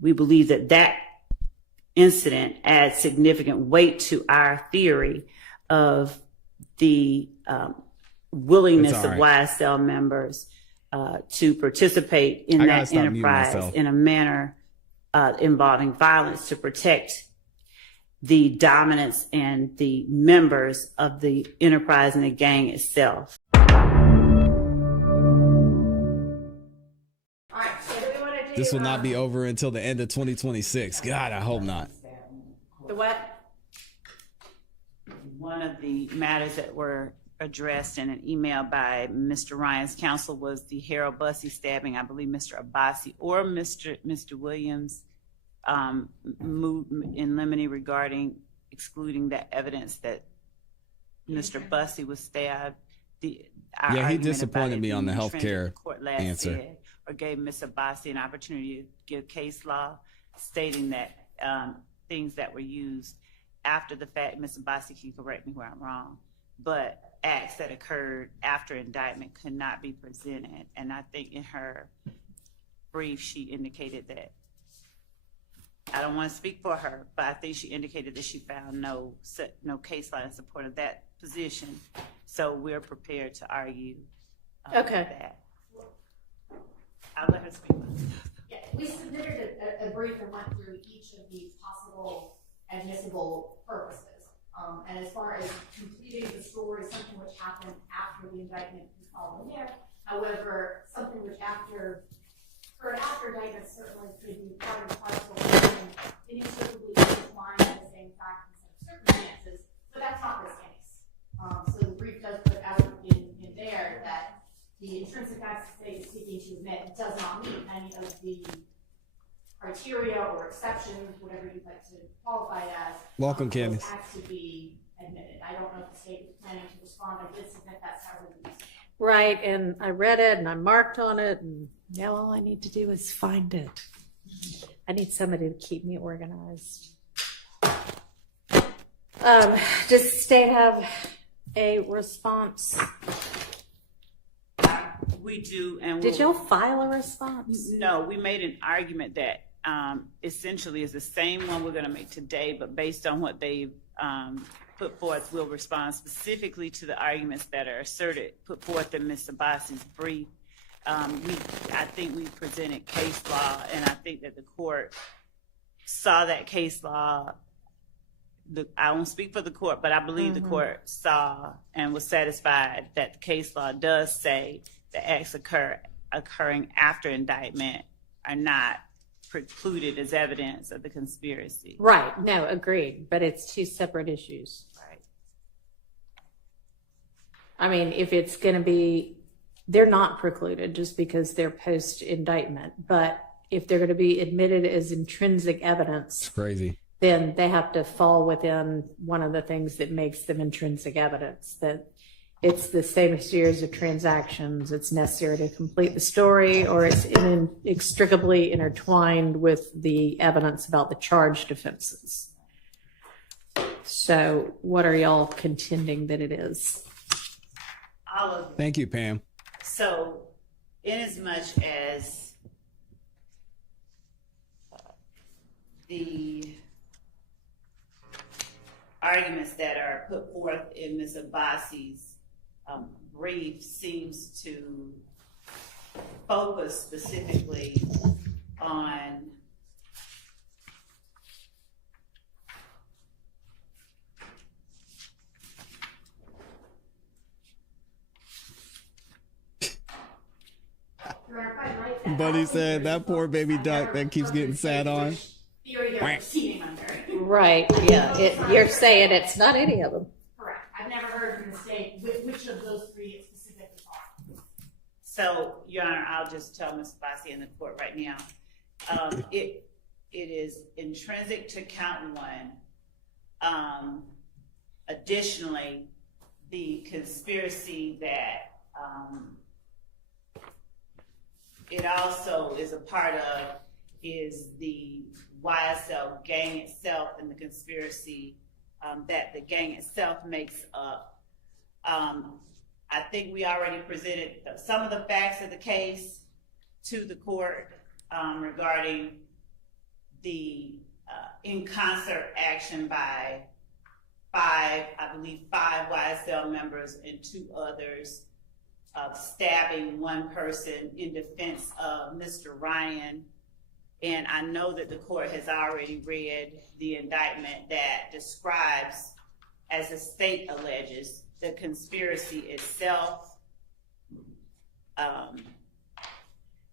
we believe that that incident adds significant weight to our theory of the willingness of YSL members to participate in that enterprise in a manner involving violence to protect the dominance and the members of the enterprise and the gang itself. This will not be over until the end of 2026. God, I hope not. The what? One of the matters that were addressed in an email by Mr. Ryan's counsel was the Harold Bussey stabbing. I believe Mr. Abbasi or Mr. Williams moved in limine regarding excluding the evidence that Mr. Bussey was stabbed. He disappointed me on the healthcare answer. Or gave Ms. Abbasi an opportunity to give case law stating that things that were used after the fact, Ms. Abbasi can correct me where I'm wrong, but acts that occurred after indictment could not be presented. And I think in her brief, she indicated that, I don't want to speak for her, but I think she indicated that she found no case law in support of that position. So we're prepared to argue that. I'll let her speak. Yeah, we submitted a brief and went through each of these possible admissible purposes. And as far as completing the story, something which happened after the indictment is following there. However, something which after indictment certainly could be part and parcel and inextricably intertwined in the same facts and circumstances, but that's not this case. So the brief does put out in there that the intrinsic facts the state is seeking to admit does not meet any of the criteria or exceptions, whatever you'd like to qualify it as. Welcome, Candice. Has to be admitted. I don't know if the state is planning to respond. I did submit that several weeks ago. Right, and I read it and I marked on it, and now all I need to do is find it. I need somebody to keep me organized. Does the state have a response? We do, and did y'all file a response? No, we made an argument that essentially is the same one we're going to make today, but based on what they've put forth, we'll respond specifically to the arguments that are put forth in Ms. Abbasi's brief. I think we presented case law, and I think that the court saw that case law. I won't speak for the court, but I believe the court saw and was satisfied that the case law does say the acts occurring after indictment are not precluded as evidence of the conspiracy. Right, no, agreed, but it's two separate issues. Right. I mean, if it's going to be, they're not precluded just because they're post-indictment, but if they're going to be admitted as intrinsic evidence, it's crazy, then they have to fall within one of the things that makes them intrinsic evidence, that it's the same series of transactions, it's necessary to complete the story, or it's inextricably intertwined with the evidence about the charged offenses. So what are y'all contending that it is? All of them. Thank you, Pam. So inasmuch as the arguments that are put forth in Ms. Abbasi's brief seems to focus specifically on Buddy said that poor baby duck that keeps getting sat on. Right, yeah, you're saying it's not any of them. Correct. I've never heard from the state which of those three it specifically are. So, Your Honor, I'll just tell Ms. Abbasi in the court right now. It is intrinsic to count one. Additionally, the conspiracy that it also is a part of is the YSL gang itself and the conspiracy that the gang itself makes up. I think we already presented some of the facts of the case to the court regarding the in concert action by five YSL members and 2 others of stabbing one person in defense of Mr. Ryan. And I know that the court has already read the indictment that describes, as the state alleges, the conspiracy itself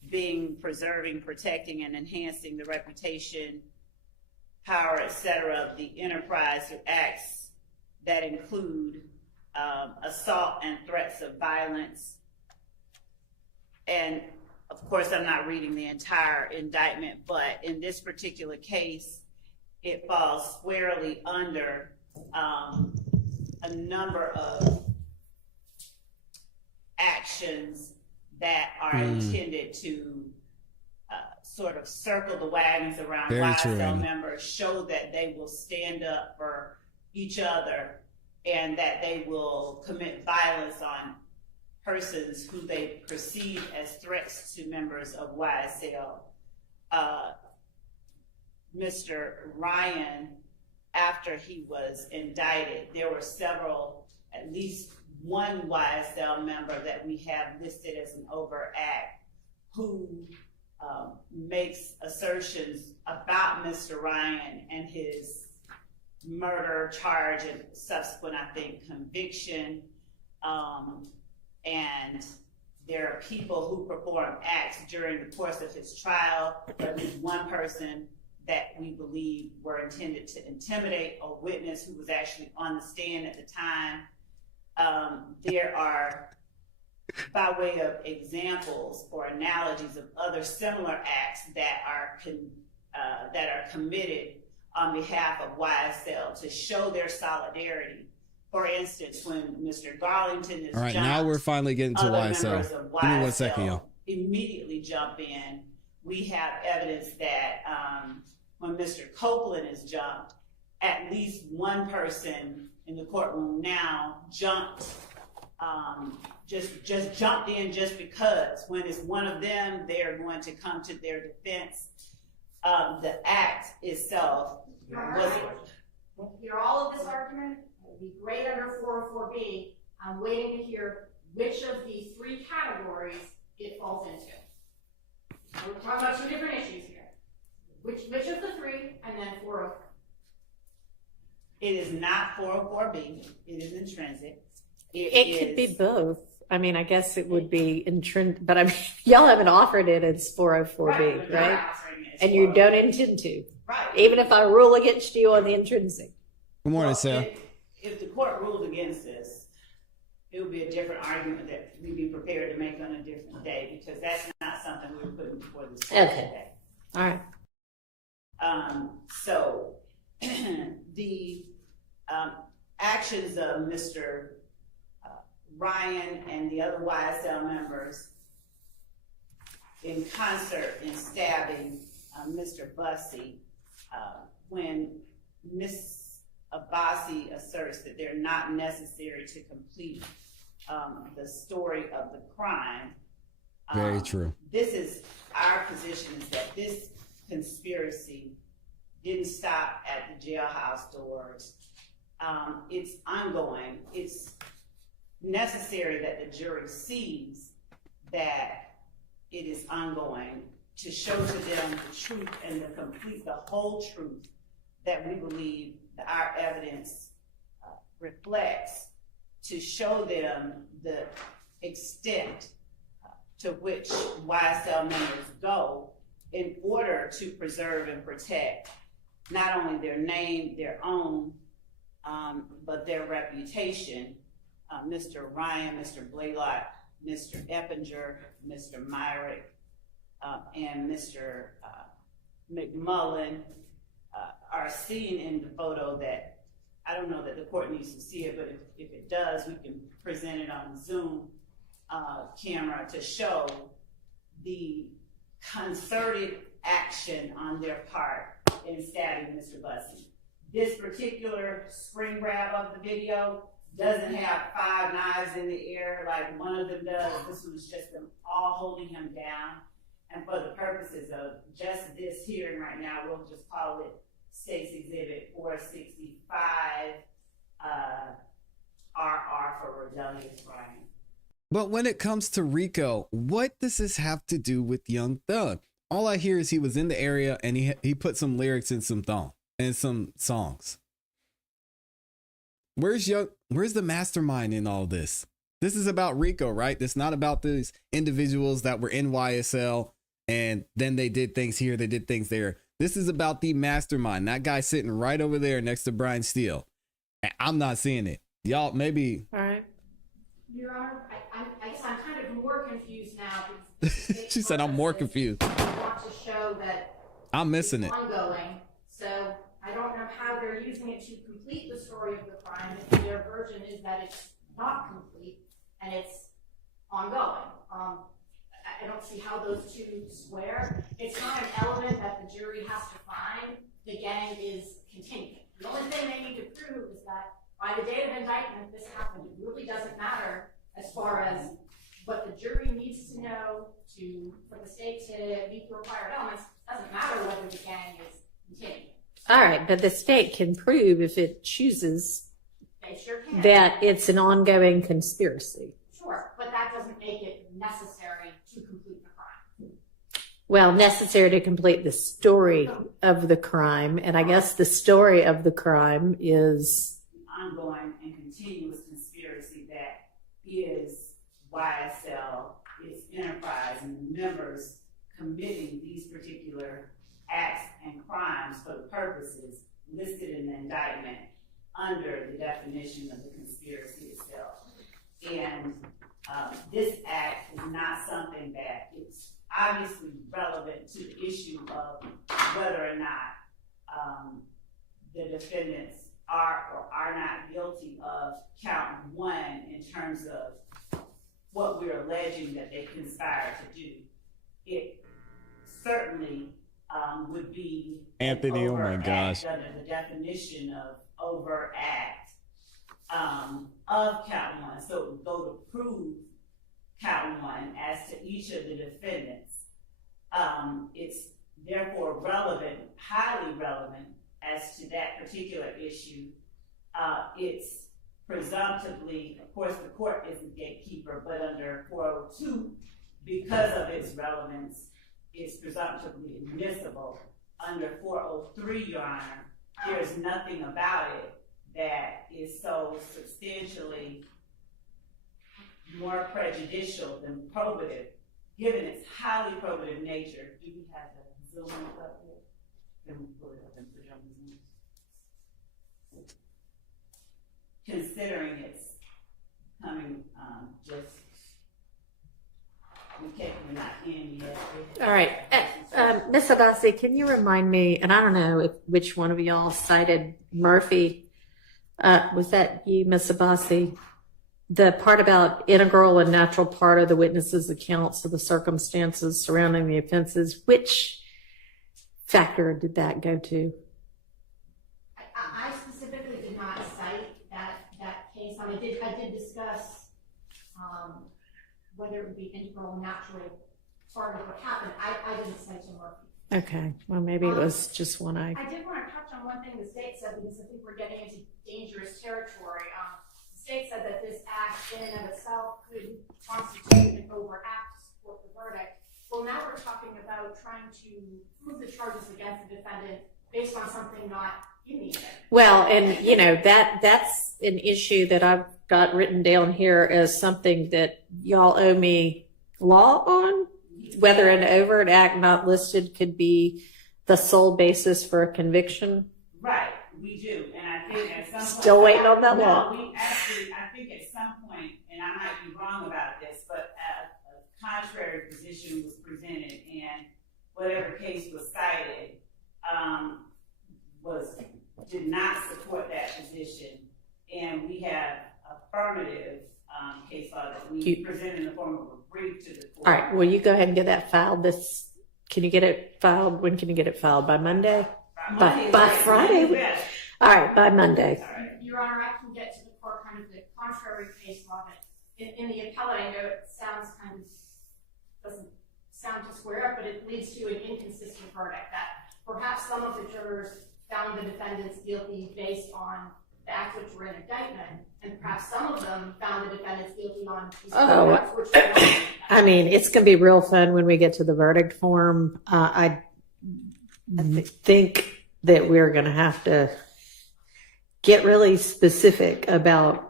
being preserving, protecting, and enhancing the reputation, power, etc. of the enterprise through acts that include assault and threats of violence. And of course, I'm not reading the entire indictment, but in this particular case, it falls squarely under a number of actions that are intended to sort of circle the wagons around YSL members, show that they will stand up for each other and that they will commit violence on persons who they perceive as threats to members of YSL. Mr. Ryan, after he was indicted, there were several, at least one YSL member that we have listed as an overt act who makes assertions about Mr. Ryan and his murder charge and subsequent, I think, conviction. And there are people who perform acts during the course of his trial. There was one person that we believe were intended to intimidate a witness who was actually on the stand at the time. There are, by way of examples or analogies of other similar acts that are committed on behalf of YSL to show their solidarity. For instance, when Mr. Garlington is all right, jumped, now we're finally getting to YSL. Give me 1 second, y'all. Immediately jump in. We have evidence that when Mr. Copeland is jumped, at least one person in the courtroom now jumped, just jumped in just because. When it's one of them, they're going to come to their defense. The act itself was. Hear all of this argument. It would be great under 404B. I'm waiting to hear which of the 3 categories it falls into. So we're talking about 2 different issues here. Which of the 3, and then 404. It is not 404B. It is intrinsic. It could be both. I mean, I guess it would be intrinsic, but I mean, y'all haven't offered it as 404B, right? And you don't intend to. Right. Even if I rule against you on the intrinsic. Good morning, Sarah. If the court ruled against this, it would be a different argument that we'd be prepared to make on a different day, because that's not something we were putting before this court today. All right. So the actions of Mr. Ryan and the other YSL members in concert in stabbing Mr. Bussey, when Ms. Abbasi asserts that they're not necessary to complete the story of the crime. Very true. This is our position, is that this conspiracy didn't stop at the jailhouse doors. It's ongoing. It's necessary that the jury sees that it is ongoing, to show to them the truth and the whole truth that we believe that our evidence reflects, to show them the extent to which YSL members go in order to preserve and protect not only their name, their own, but their reputation. Mr. Ryan, Mr. Blaylock, Mr. Eppinger, Mr. Myrick, and Mr. McMullen are seen in the photo that, I don't know that the court needs to see it, but if it does, we can present it on Zoom camera to show the concerted action on their part in stabbing Mr. Bussey. This particular screen grab of the video doesn't have 5 knives in the air like one of them does. This was just them all holding him down. And for the purposes of just this hearing right now, we'll just call it State's Exhibit 465, RR for rebellious crime. But when it comes to Rico, what does this have to do with Young Thug? All I hear is he was in the area and he put some lyrics in some songs. Where's the mastermind in all this? This is about Rico, right? It's not about these individuals that were in YSL and then they did things here, they did things there. This is about the mastermind. That guy sitting right over there next to Brian Steele. I'm not seeing it. Y'all, maybe. All right. Your Honor, I guess I'm kind of more confused now. Because She said I'm more confused. I want to show that I'm missing it. ongoing. So I don't know how they're using it to complete the story of the crime if their version is that it's not complete and it's ongoing. I don't see how those two square. It's not an element that the jury has to find. The gang is continuing. The only thing they need to prove is that by the date of indictment, this happened. It really doesn't matter as far as what the jury needs to know for the state to meet the required elements. It doesn't matter whether the gang is continuing. All right, but the state can prove if it chooses They sure can. that it's an ongoing conspiracy. Sure, but that doesn't make it necessary to complete the crime. Well, necessary to complete the story of the crime. And I guess the story of the crime is Ongoing and continuous conspiracy that is YSL, its enterprise, and the members committing these particular acts and crimes for the purposes listed in the indictment under the definition of the conspiracy itself. And this act is not something that is obviously relevant to the issue of whether or not the defendants are or are not guilty of count one in terms of what we're alleging that they conspired to do. It certainly would be Anthony, oh my gosh. under the definition of overt act of count one. So it would go to prove count one as to each of the defendants. It's therefore relevant, highly relevant as to that particular issue. It's presumptively, of course, the court is the gatekeeper, but under 402, because of its relevance, it's presumptively admissible. Under 403, Your Honor, there's nothing about it that is so substantially more prejudicial than probative, given its highly probative nature. Do we have the Zoom up here? Can we pull it up and put it on the Zoom? Considering it's coming just, we're not in yet. all right. Ms. Abbasi, can you remind me, and I don't know which one of y'all cited Murphy. Was that you, Ms. Abbasi? The part about integral and natural part of the witness's accounts of the circumstances surrounding the offenses, which factor did that go to? I specifically did not cite that case. I did discuss whether it would be integral and natural part of what happened. I didn't cite to Murphy. Okay, well, maybe it was just one I did want to touch on one thing the state said, because I think we're getting into dangerous territory. The state said that this act in and of itself could constitute an overt act to support the verdict. Well, now we're talking about trying to prove the charges against the defendant based on something not in the indictment. Well, and you know, that's an issue that I've got written down here as something that y'all owe me law on, whether an overt act not listed could be the sole basis for a conviction. Right, we do, and I think at some point. Still waiting on that law. We actually, I think at some point, and I might be wrong about this, but a contrary position was presented, and whatever case was cited did not support that position, and we have affirmative case law that we present in the form of a brief to the court. All right, well, you go ahead and get that filed. Can you get it filed? When can you get it filed? By Monday? By Friday? All right, by Monday. Your Honor, I can get to the court kind of the contrary case law, but in the appellate, I know it sounds kind of, doesn't sound to square up, but it leads to an inconsistent verdict that perhaps some of the jurors found the defendants guilty based on the acts which were in indictment, and perhaps some of them found the defendants guilty on these acts which were not. I mean, it's going to be real fun when we get to the verdict form. I think that we're going to have to get really specific about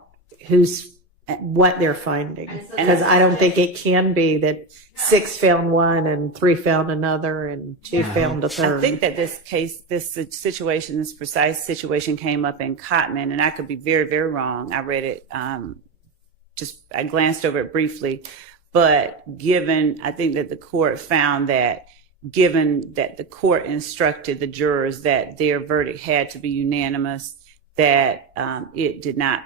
what they're finding, because I don't think it can be that 6 found one and 3 found another and 2 found a third. I think that this situation, this precise situation came up in Cotman, and I could be very, very wrong. I read it, I glanced over it briefly, but I think that the court found that given that the court instructed the jurors that their verdict had to be unanimous, that it did not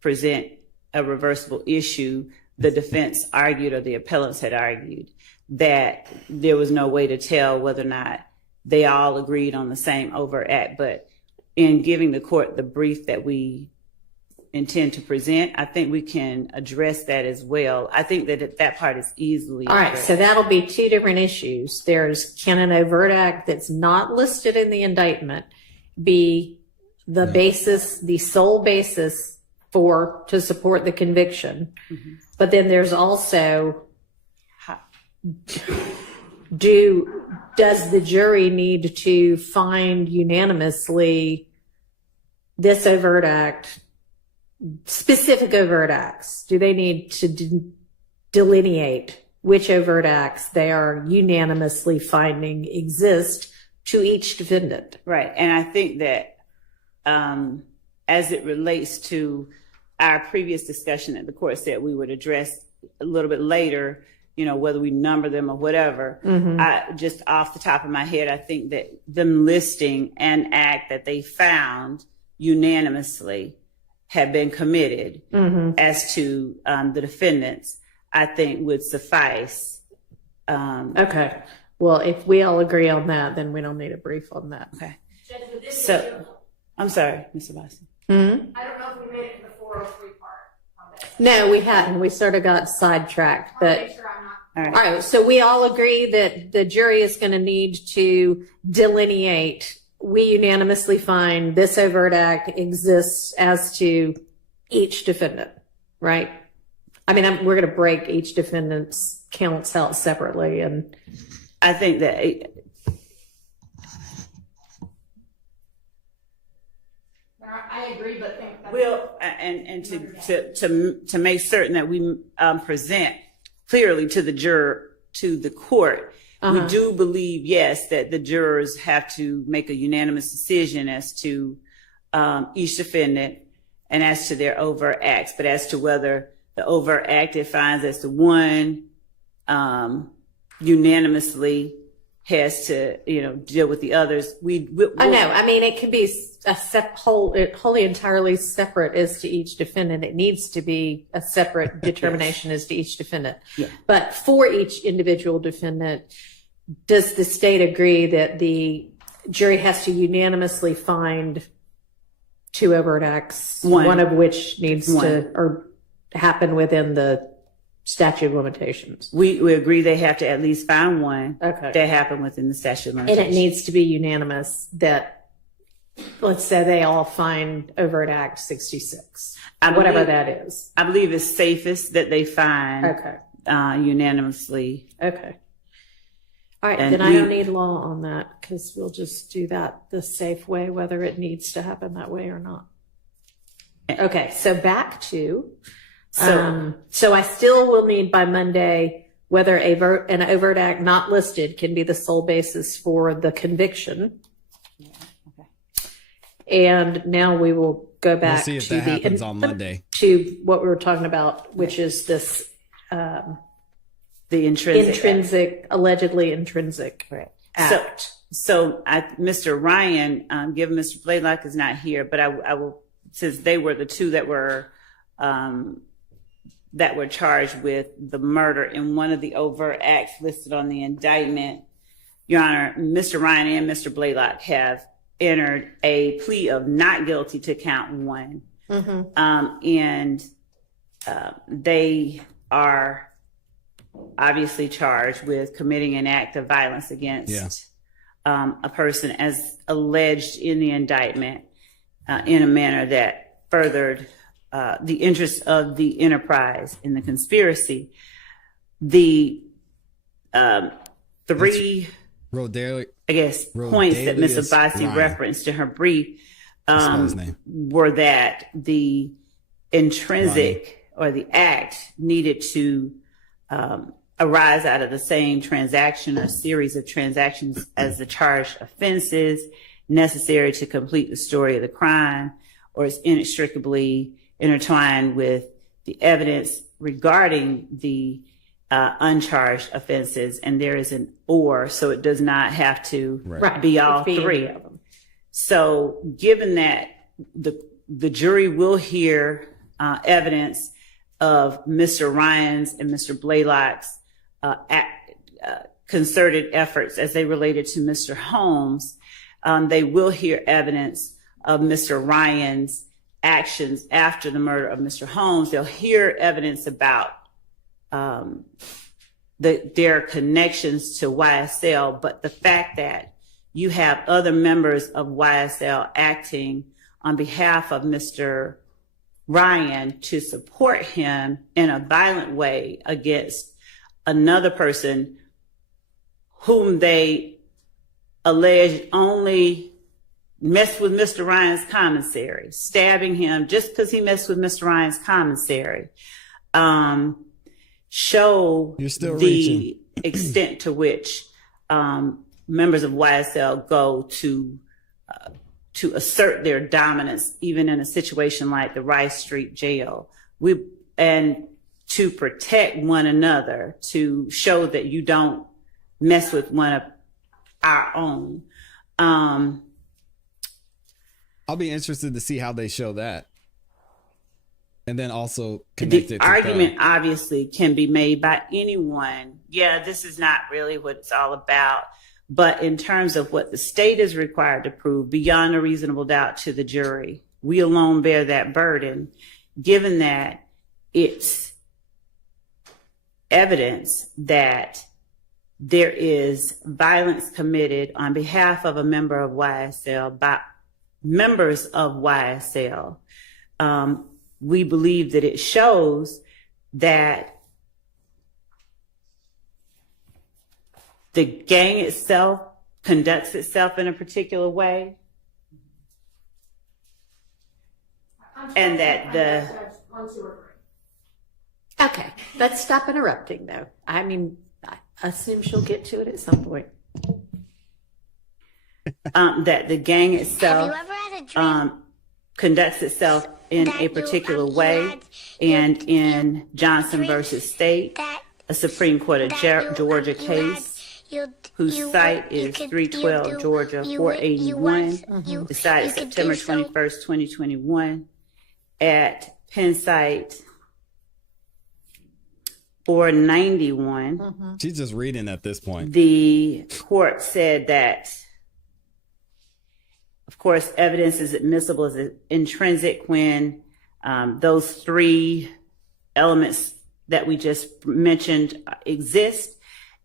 present a reversible issue. The defense argued, or the appellants had argued, that there was no way to tell whether or not they all agreed on the same overt act. But in giving the court the brief that we intend to present, I think we can address that as well. I think that part is easily all right. addressed. So that'll be 2 different issues. There's, can an overt act that's not listed in the indictment be the basis, the sole basis to support the conviction? Mm-hmm. But then there's also, does the jury need to find unanimously this overt act, specific overt acts? Do they need to delineate which overt acts they are unanimously finding exist to each defendant? Right. And I think that as it relates to our previous discussion that the court said we would address a little bit later, whether we number them or whatever, I just off the top of my head, I think that them listing an act that they found unanimously had been committed as to the defendants, I think would suffice. Okay. Well, if we all agree on that, then we don't need a brief on that. Okay. So, I'm sorry, Mr. Boston. I don't know if we made it to the 403 part on this. No, we hadn't. We sort of got sidetracked. I want But to make sure I'm not. all right, so we all agree that the jury is going to need to delineate. We unanimously find this overt act exists as to each defendant, right? I mean, we're going to break each defendant's counts out separately, and I think that I agree, but think that well, and to make certain that we present clearly to the juror, to the court, we do believe, yes, that the jurors have to make a unanimous decision as to each defendant and as to their overt acts. But as to whether the overt act it finds as to one unanimously has to, deal with the others. I know. I mean, it can be wholly entirely separate as to each defendant. It needs to be a separate determination as to each defendant. Yeah. But for each individual defendant, does the state agree that the jury has to unanimously find 2 overt acts, one of which needs to happen within the statute of limitations? We agree they have to at least find one Okay. that happened within the statute of limitations. And it needs to be unanimous that, let's say they all find overt act 66, whatever that is. I believe it's safest that they find unanimously. Okay. All right, And then I don't need law on that because we'll just do that the safe way, whether it needs to happen that way or not. Okay, so back to, so I still will need by Monday whether an overt act not listed can be the sole basis for the conviction. And now we will go back We'll see if to that happens on Monday. To what we were talking about, which is this The intrinsic allegedly intrinsic act. So Mr. Ryan, given Mr. Blaylock is not here, but I will, since they were the 2 that were charged with the murder in one of the overt acts listed on the indictment, Your Honor, Mr. Ryan and Mr. Blaylock have entered a plea of not guilty to count 1. And they are obviously charged with committing an act of violence against a person as alleged in the indictment in a manner that furthered the interests of the enterprise in the conspiracy. The three, I guess, points that Ms. Abbasi referenced in her brief were that the intrinsic or the act needed to arise out of the same transaction or series of transactions as the charged offenses necessary to complete the story of the crime, or is inextricably intertwined with the evidence regarding the uncharged offenses. And there is an or, so it does not have to be all three of them. So given that the jury will hear evidence of Mr. Ryan's and Mr. Blaylock's concerted efforts as they related to Mr. Holmes, they will hear evidence of Mr. Ryan's actions after the murder of Mr. Holmes. They'll hear evidence about their connections to YSL, but the fact that you have other members of YSL acting on behalf of Mr. Ryan to support him in a violent way against another person whom they allege only messed with Mr. Ryan's commissary, stabbing him just because he messed with Mr. Ryan's commissary, show the extent to which members of YSL go to assert their dominance, even in a situation like the Rice Street jail, and to protect one another, to show that you don't mess with one of our own. I'll be interested to see how they show that. And then also connect the it to argument obviously can be made by anyone. Yeah, this is not really what it's all about. But in terms of what the state is required to prove beyond a reasonable doubt to the jury, we alone bear that burden, given that it's evidence that there is violence committed on behalf of a member of YSL by members of YSL. We believe that it shows that the gang itself conducts itself in a particular way, and that the... Okay, let's stop interrupting, though. I mean, I assume she'll get to it at some point. That the gang itself Have you ever had a dream conducts itself in a particular way, and in Johnson versus State, a Supreme Court of Georgia case, whose site is 312 Georgia 481, decided September 21st, 2021, at Penn site 491. She's just reading at this point. The court said that, of course, evidence is admissible as intrinsic when those three elements that we just mentioned exist.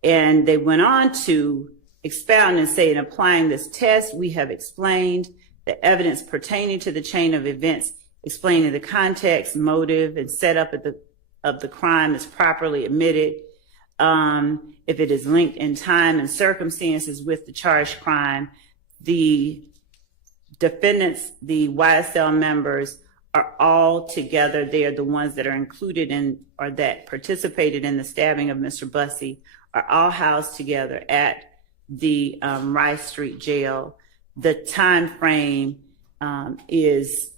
And they went on to expound and say, in applying this test, we have explained the evidence pertaining to the chain of events, explaining the context, motive, and setup of the crime is properly admitted. If it is linked in time and circumstances with the charged crime, the defendants, the YSL members, are all together. They are the ones that are included in or that participated in the stabbing of Mr. Bussey, are all housed together at the Rice Street jail. The time frame is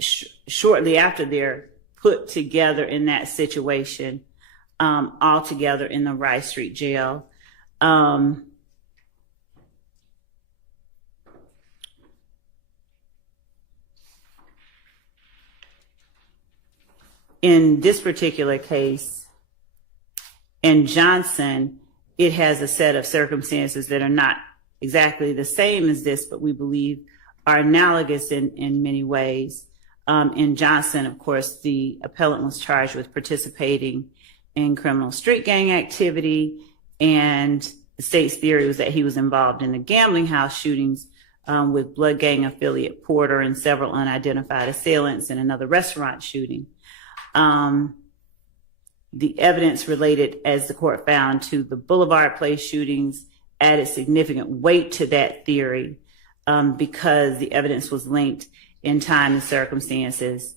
shortly after they're put together in that situation, all together in the Rice Street jail. In this particular case, in Johnson, it has a set of circumstances that are not exactly the same as this, but we believe are analogous in many ways. In Johnson, of course, the appellant was charged with participating in criminal street gang activity, and the state's theory was that he was involved in the gambling house shootings with Blood Gang affiliate Porter and several unidentified assailants in another restaurant shooting. The evidence related, as the court found, to the Boulevard Place shootings added significant weight to that theory because the evidence was linked in time and circumstances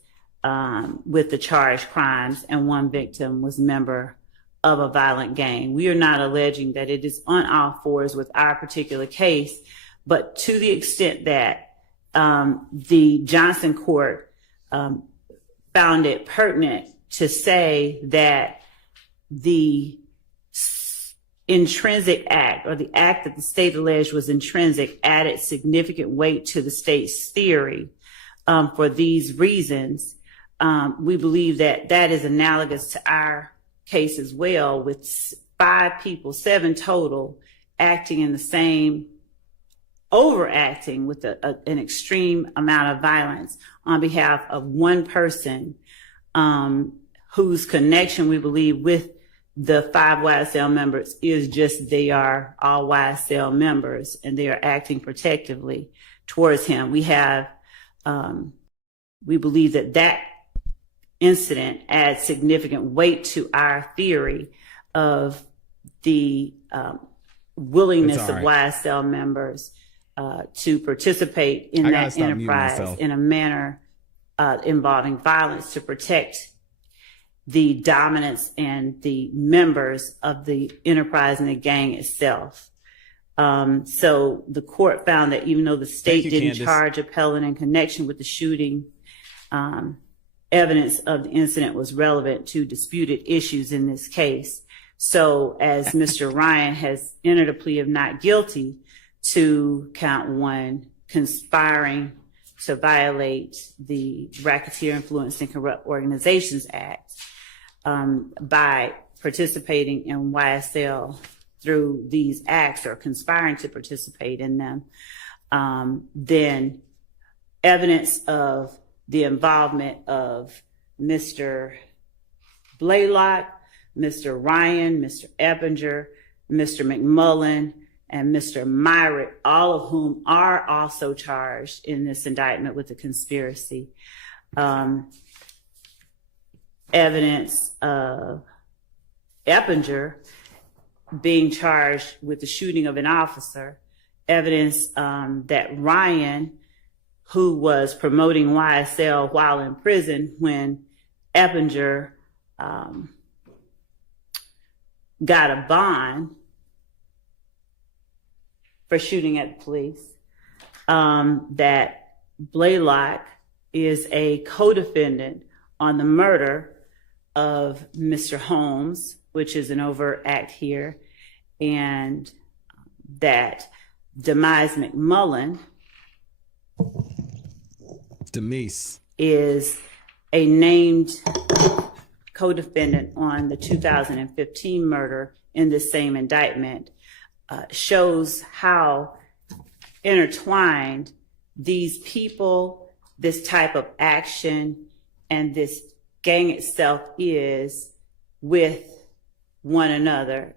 with the charged crimes, and one victim was a member of a violent gang. We are not alleging that it is on all fours with our particular case, but to the extent that the Johnson court found it pertinent to say that the intrinsic act, or the act that the state alleged was intrinsic, added significant weight to the state's theory for these reasons, we believe that that is analogous to our case as well, with 5 people, 7 total, acting in the same, overacting with an extreme amount of violence on behalf of one person whose connection, we believe, with the 5 YSL members is just they are all YSL members and they are acting protectively towards him. We have, we believe that that incident adds significant weight to our theory of the willingness of YSL members to participate in that enterprise in a manner involving violence to protect the dominance and the members of the enterprise and the gang itself. So the court found that even though the state didn't charge appellant in connection with the shooting, evidence of the incident was relevant to disputed issues in this case. So as Mr. Ryan has entered a plea of not guilty to count 1, conspiring to violate the Racketeer Influenced and Corrupt Organizations Act by participating in YSL through these acts or conspiring to participate in them, then evidence of the involvement of Mr. Blaylock, Mr. Ryan, Mr. Eppinger, Mr. McMullen, and Mr. Myrick, all of whom are also charged in this indictment with the conspiracy. Evidence of Eppinger being charged with the shooting of an officer, evidence that Ryan, who was promoting YSL while in prison when Eppinger got a bond for shooting at the police, that Blaylock is a co-defendant on the murder of Mr. Holmes, which is an overt act here, and that Demise McMullen is a named co-defendant on the 2015 murder in the same indictment, shows how intertwined these people, this type of action, and this gang itself is with one another.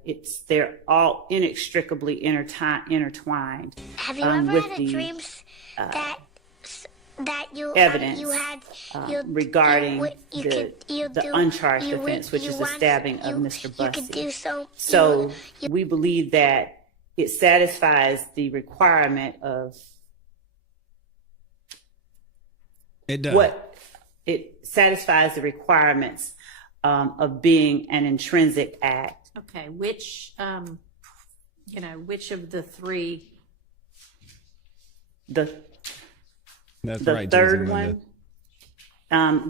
They're all inextricably intertwined. Have you ever with had the dreams that you evidence you had regarding the uncharged offense, which is the stabbing of Mr. Bussey. So we believe that it satisfies the requirement of it satisfies the requirements of being an intrinsic act. Okay, which of the 3? The third one,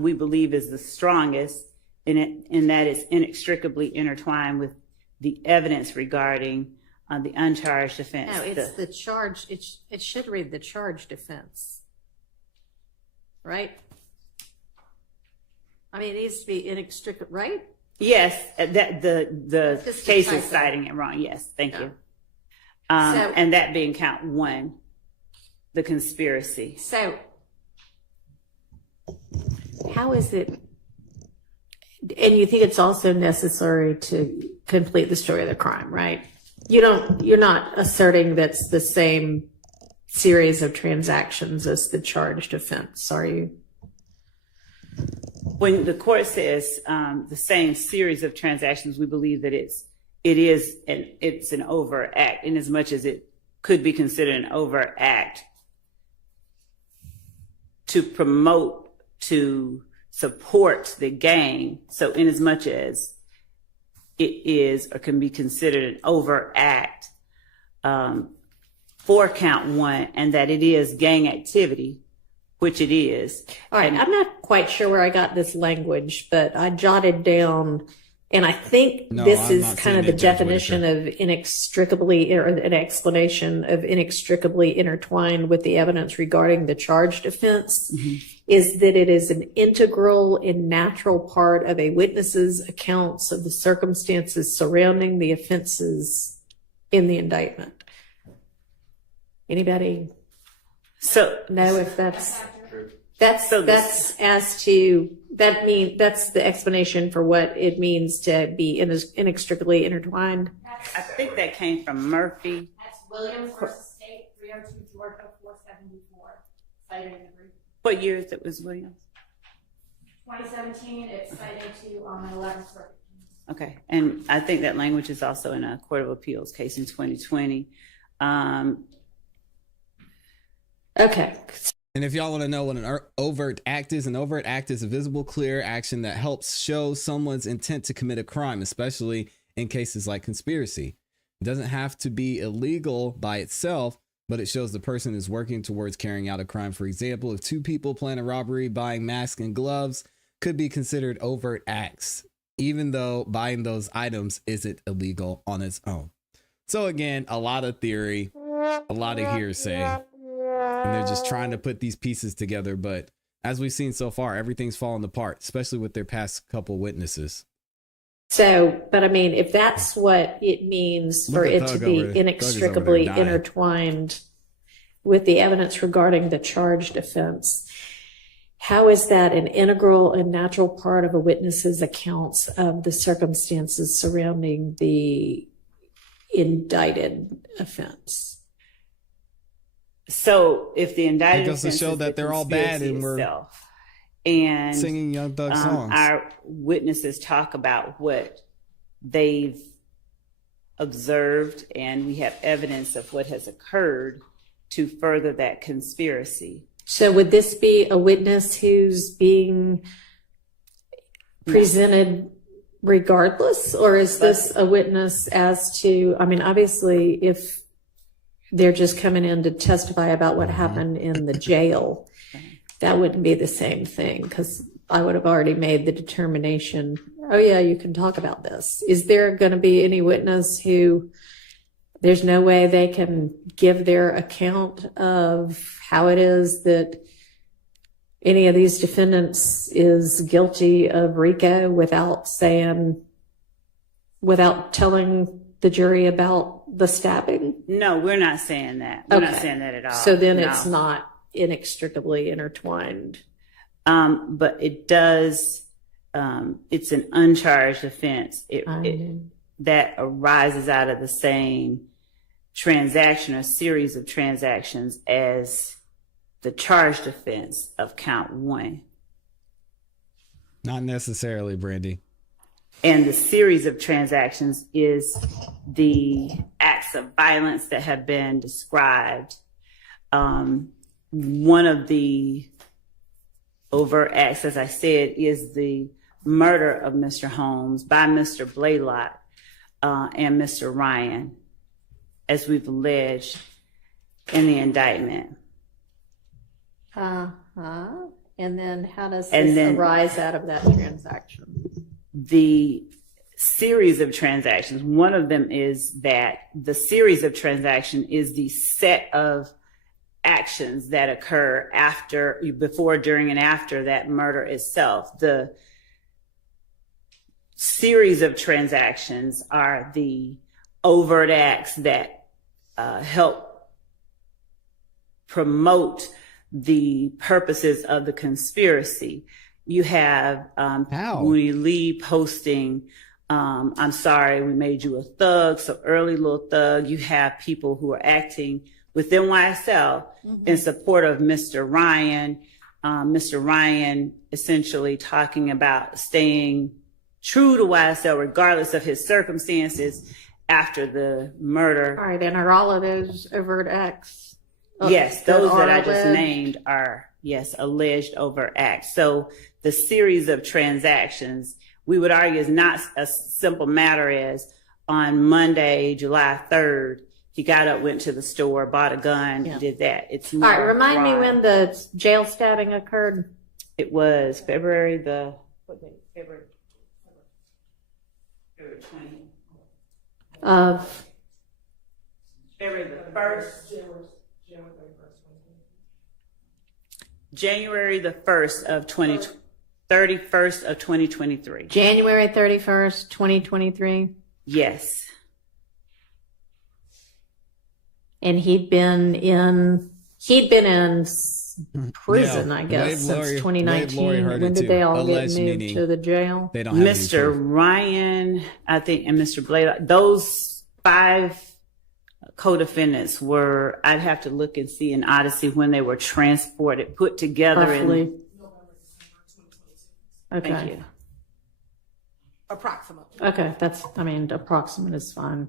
we believe, is the strongest in that it's inextricably intertwined with the evidence regarding the uncharged offense. No, it's the charge. It should read the charged offense, right? I mean, it needs to be inextricable, right? Yes, the case is citing it wrong. Yes, thank you. And that being count 1, the conspiracy. So how is it And you think it's also necessary to complete the story of the crime, right? You're not asserting that's the same series of transactions as the charged offense, are you? When the court says the same series of transactions, we believe that it's an overt act, in as much as it could be considered an overt act to promote, to support the gang. So in as much as it is or can be considered an overt act for count one, and that it is gang activity, which it is. All right, I'm not quite sure where I got this language, but I jotted down, and I think this is kind of the definition of inextricably, or an explanation of inextricably intertwined with the evidence regarding the charged offense, is that it is an integral and natural part of a witness's accounts of the circumstances surrounding the offenses in the indictment. Anybody know if that's as to that mean that's the explanation for what it means to be inextricably intertwined? I think that came from Murphy. That's Williams versus State, 302 Georgia 474, cited in the brief. What year is it was Williams? 2017, it's cited to an 11th Circuit. Okay, and I think that language is also in a Court of Appeals case in 2020. Okay. And if y'all want to know what an overt act is a visible, clear action that helps show someone's intent to commit a crime, especially in cases like conspiracy. It doesn't have to be illegal by itself, but it shows the person is working towards carrying out a crime. For example, if two people plan a robbery, buying masks and gloves could be considered overt acts, even though buying those items isn't illegal on its own. So again, a lot of theory, a lot of hearsay. And they're just trying to put these pieces together. But as we've seen so far, everything's fallen apart, especially with their past couple witnesses. So, but I mean, if that's what it means for it to be inextricably intertwined with the evidence regarding the charged offense, how is that an integral and natural part of a witness's accounts of the circumstances surrounding the indicted offense? So if the indicted it goes to show that they're all bad and we're and singing Young Thug songs. Our witnesses talk about what they've observed, and we have evidence of what has occurred to further that conspiracy. So would this be a witness who's being presented regardless, or is this a witness as to, I mean, obviously if they're just coming in to testify about what happened in the jail, that wouldn't be the same thing, because I would have already made the determination, oh yeah, you can talk about this. Is there going to be any witness who there's no way they can give their account of how it is that any of these defendants is guilty of Rico without telling the jury about the stabbing? No, we're not saying that. We're not saying that at all. So then it's not inextricably intertwined. But it does, it's an uncharged offense that arises out of the same transaction or series of transactions as the charged offense of count one. Not necessarily, Brandy. And the series of transactions is the acts of violence that have been described. One of the overt acts, as I said, is the murder of Mr. Holmes by Mr. Blaylock and Mr. Ryan, as we've alleged in the indictment. And then how does this arise out of that transaction? The series of transactions, one of them is that the series of transaction is the set of actions that occur after, before, during, and after that murder itself. The series of transactions are the overt acts that help promote the purposes of the conspiracy. You have How? Mooney Lee posting, I'm sorry, we made you a thug, so early little thug. You have people who are acting within YSL in support of Mr. Ryan. Mr. Ryan essentially talking about staying true to YSL regardless of his circumstances after the murder. All right, and are all of those overt acts? Yes, those that I just alleged? named are, yes, alleged overt acts. So the series of transactions, we would argue, is not a simple matter as on Monday, July 3rd, he got up, went to the store, bought a gun, did that. It's All more right, remind me broad. when the jail stabbing occurred. It was February the, what day? February 20. Of February the 1st. January the 1st of 31st of 2023. January 31st, 2023. Yes. And he'd been in prison, Yeah, I guess, Wave since Lori 2019. heard When it did too. they all Alleged, get moved meaning to the jail? They don't have any Mr. proof. Ryan, I think, and Mr. Blade, those 5 co-defendants were, I'd have to look and see in Odyssey when they were transported, put together. Roughly. Thank Okay. you. Approximately. Okay, approximate is fine.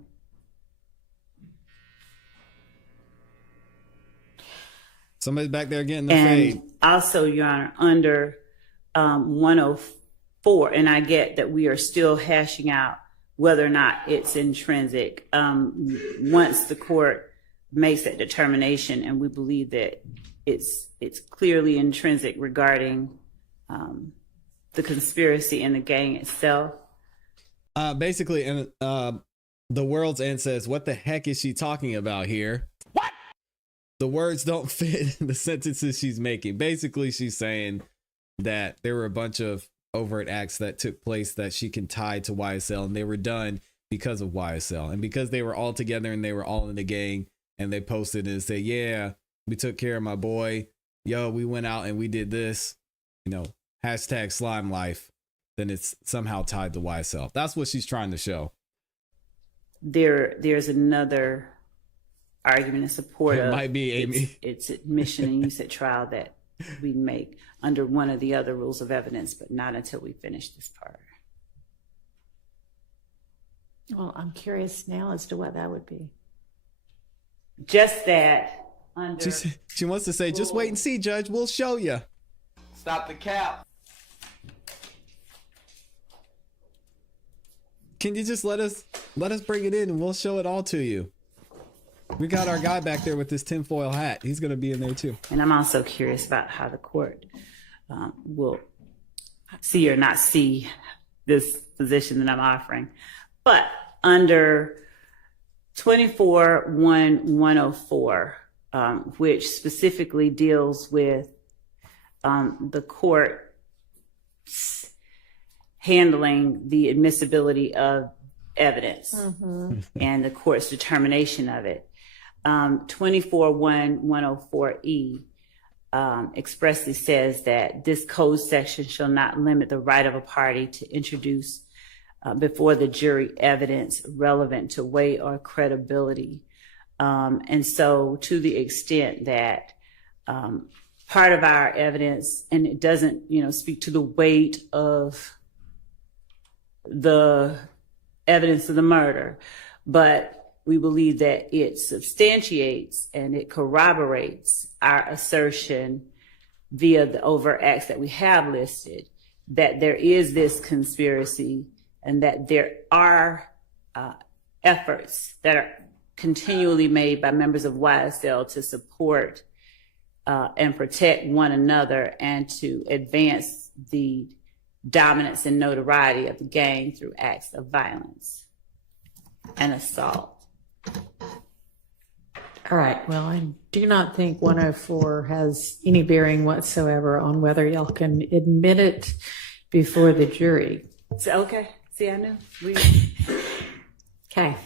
Somebody's back there getting the And fade. also, Your Honor, under 104, and I get that we are still hashing out whether or not it's intrinsic. Once the court makes that determination, and we believe that it's clearly intrinsic regarding the conspiracy and the gang itself. Basically, and the world's end says, "What the heck is she talking about here?" What? The words don't fit the sentences she's making. Basically, she's saying that there were a bunch of overt acts that took place that she can tie to YSL, and they were done because of YSL, and because they were all together and they were all in the gang, and they posted and said, "Yeah, we took care of my boy. Yo, we went out and we did this. Hashtag slime life." Then it's somehow tied to YSL. That's what she's trying to show. There's another argument in support It of might be, Amy. It's admission and use at trial that we make under one of the other rules of evidence, but not until we finish this part. Well, I'm curious now as to what that would be. Just that under She wants to say, "Just wait and see, Judge. We'll show you." Stop the cap. Can you just let us bring it in and we'll show it all to you? We got our guy back there with this tinfoil hat. He's going to be in there too. and I'm also curious about how the court will see or not see this position that I'm offering. But under 24-104, which specifically deals with the court handling the admissibility of evidence and the court's determination of it. 24-104E expressly says that this code section shall not limit the right of a party to introduce before the jury evidence relevant to weight or credibility. And so to the extent that part of our evidence, and it doesn't, speak to the weight of the evidence of the murder, but we believe that it substantiates and it corroborates our assertion via the overt acts that we have listed, that there is this conspiracy and that there are efforts that are continually made by members of YSL to support and protect one another and to advance the dominance and notoriety of the gang through acts of violence and assault. All right. Well, I do not think 104 has any bearing whatsoever on whether y'all can admit it before the jury. So, okay. See, I knew. Okay.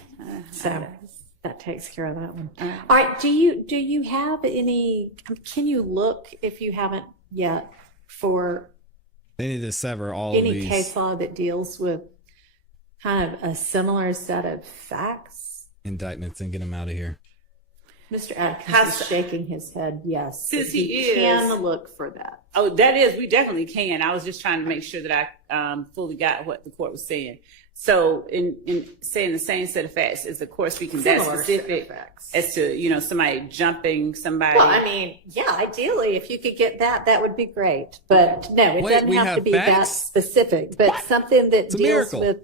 So that takes care of that one. All right. Do you have any, can you look, if you haven't yet, for They need to sever all Any of these case law that deals with kind of a similar set of facts? indictments and get them out of here. Mr. Atkins is shaking his head, yes. Since but he is- can look for that. Oh, that is, we definitely can. I was just trying to make sure that I fully got what the court was saying. So in saying the same set of facts, is the court speaking that Similar set of specific facts. as to, you know, somebody jumping somebody? Well, I mean, yeah, ideally, if you could get that, that would be great. But no, it Wait, doesn't we have to have be that facts? specific. But something that a deals miracle. with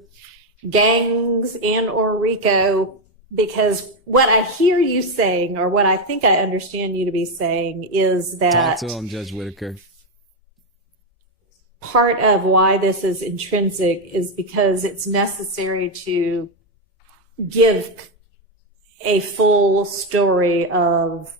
gangs and or Rico, because what I hear you saying, or what I think I understand you to be saying, is Talk that to him, Judge Whitaker. part of why this is intrinsic is because it's necessary to give a full story of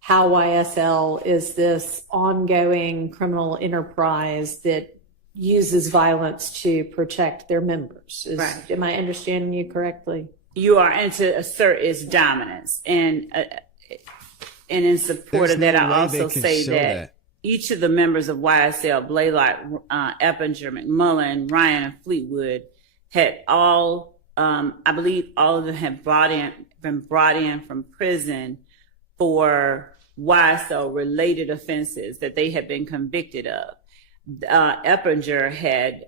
how YSL is this ongoing criminal enterprise that uses violence to protect their members. Right. Am I understanding you correctly? You are, and to assert its dominance. And in support There's of that, no I way also they can say show that that. each of the members of YSL, Blaylock, Eppinger, McMullen, Ryan, and Fleetwood, had all, I believe all of them had been brought in from prison for YSL related offenses that they had been convicted of. Eppinger had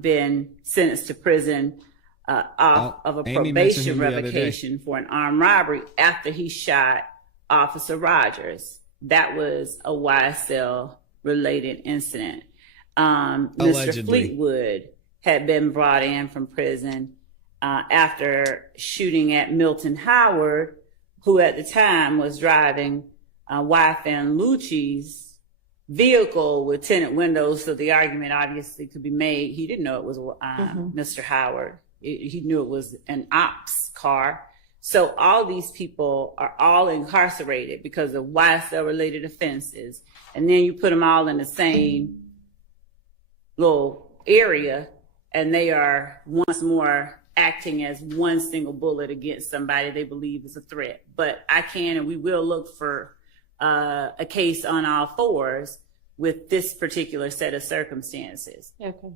been sentenced to prison off of a Amy mentioned probation him the other day. revocation for an armed robbery after he shot Officer Rogers. That was a YSL related incident. Mr. Allegedly. Fleetwood had been brought in from prison after shooting at Milton Howard, who at the time was driving YFN Lucci's vehicle with tinted windows. So the argument obviously could be made. He didn't know it was Mr. Howard. He knew it was an ops car. So all these people are all incarcerated because of YSL related offenses. And then you put them all in the same little area and they are once more acting as one single bullet against somebody they believe is a threat. But I can and we will look for a case on all fours with this particular set of circumstances. Okay.